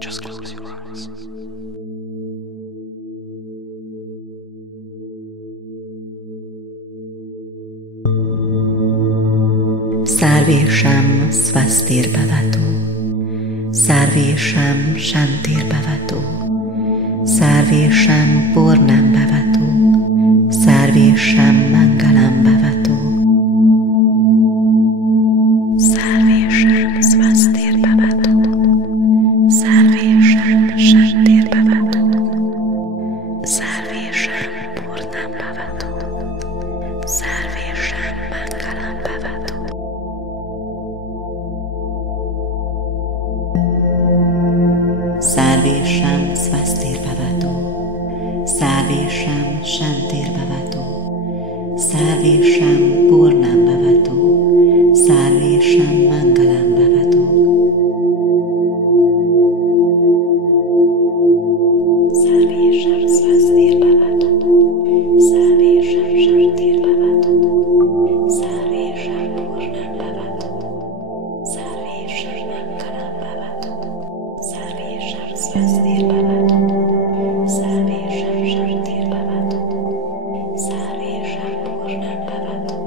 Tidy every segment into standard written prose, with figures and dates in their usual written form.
Just close your eyes. Sarvesham Swastir Bhavatu, Sarvesham Shantir Bhavatu, Sarvesham Purnam Bhavatu, Sarvesham Mangalam Bhavatu. Sarvesham Swastir Bhavatu, Sarvesham Shantir Bhavatu, Sarvesham Purnam Bhavatu, Sarvesham Mangalam Bhavatu. Sarvesham Swastir Bhavatu, Sarvesham Shantir Bhavatu, Sarvesham Purnam Bhavatu, Sarvesham Mangalam Bhavatu. Sarvesham Swastir Bhavatu, Sarvesham Shantir Bhavatu, Sarvesham Purnam Bhavatu, Sarvesham Mangalam Bhavatu. Sarvesham Swastir Bhavatu, Sarvesham Shantir Bhavatu, Sarvesham Purnam Bhavatu,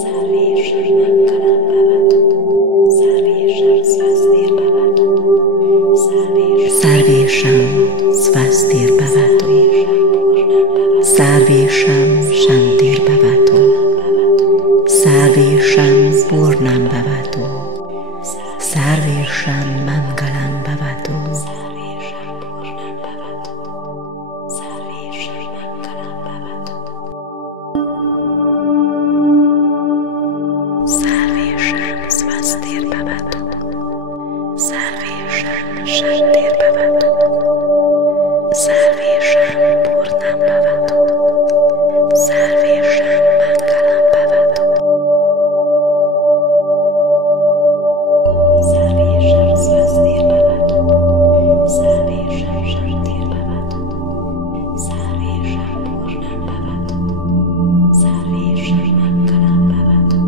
Sarvesham Mangalam Bhavatu, Sarvesham Swastir Bhavatu, Sarvesham Swastir Bhavatu, Sarvesham Shantir Bhavatu, Sarvesham Purnam Bhavatu, Sarvesham Mangalam Bhavatu. Sarvesham Swastir Bhavatu, Sarvesham Shantir Bhavatu, Sarvesham Purnam Bhavatu, Sarvesham Mangalam Bhavatu. Sarvesham Swastir Bhavatu, Sarvesham Shantir Bhavatu, Sarvesham Purnam Bhavatu, Sarvesham Mangalam Bhavatu.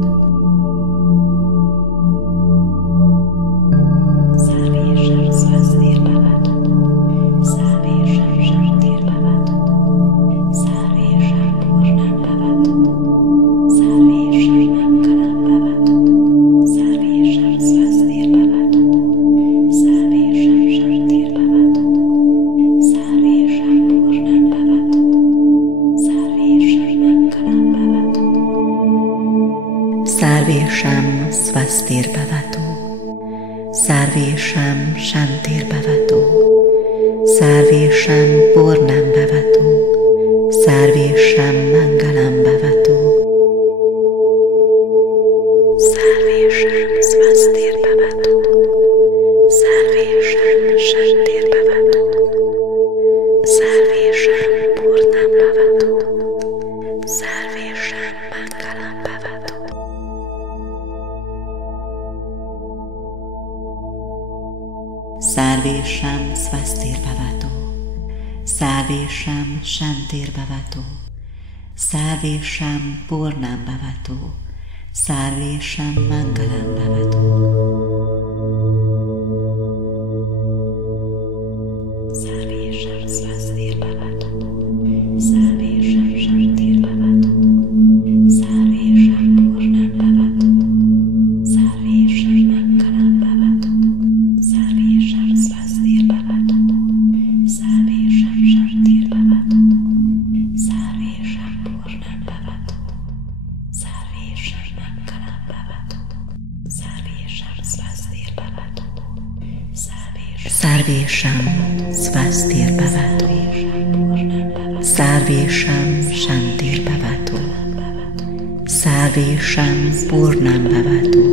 Sarvesham Swastir Bhavatu, Sarvesham Shantir Bhavatu, Sarvesham Purnam Bhavatu, Sarvesham Mangalam Bhavatu, Sarvesham Swastir Bhavatu, Sarvesham Shantir Bhavatu, Sarvesham Purnam Bhavatu, Sarvesham Mangalam Bhavatu. Sarvesham Swastir Bhavatu, Sarvesham Shantir Bhavatu, Sarvesham Purnam Bhavatu, Sarvesham Mangalam Bhavatu. Sarvesham Swastir Bhavatu, Sarvesham Shantir Bhavatu, Sarvesham Purnam Bhavatu, Sarvesham Mangalam Bhavatu. Sarvesham Swastir Bhavatu, Sarvesham Shantir Bhavatu, Sarvesham Purnam Bhavatu, Sarvesham Mangalam Bhavatu. Sarvesham Swastir Bhavatu, Sarvesham Shantir Bhavatu, Sarvesham Purnam Bhavatu, Sarvesham Mangalam Bhavatu. Sarvesham Swastir Bhavatu, Sarvesham Shantir Bhavatu, Sarvesham Purnam Bhavatu, Sarvesham Mangalam Bhavatu. Sarvesham Swastir Bhavatu, Sarvesham Swastir Bhavatu, Sarvesham Shantir Bhavatu, Sarvesham Purnam Bhavatu,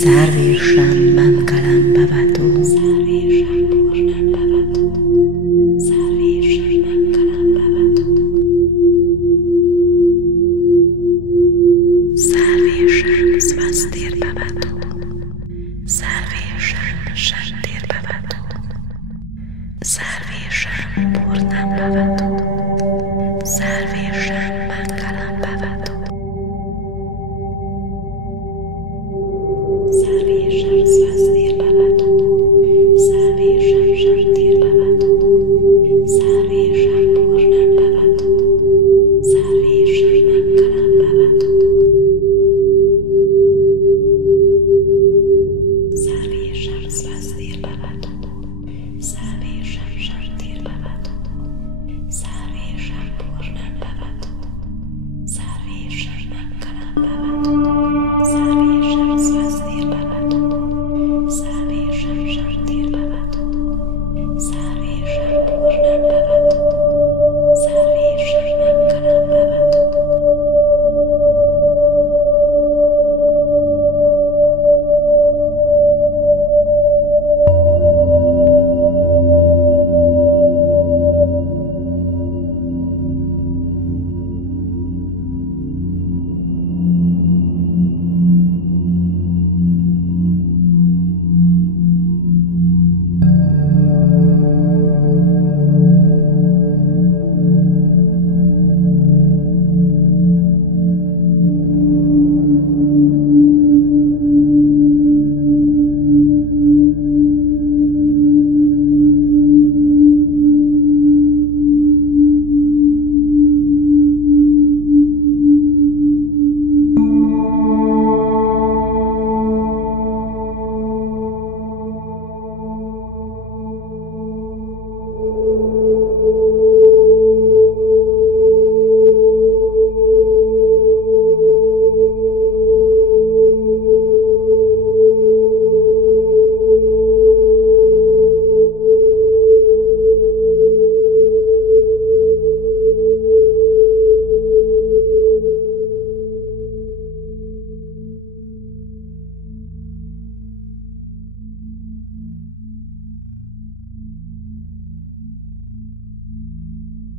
Sarvesham Mangalam Bhavatu. Sarvesham Purnam Bhavatu, Sarvesham Mangalam Bhavatu. Sarvesham Swastir Bhavatu, Sarvesham Shantir Bhavatu, Sarvesham Purnam Bhavatu, Sarvesham Mangalam Bhavatu. Sarvesham Swastir Bhavatu, Swastirpavatu.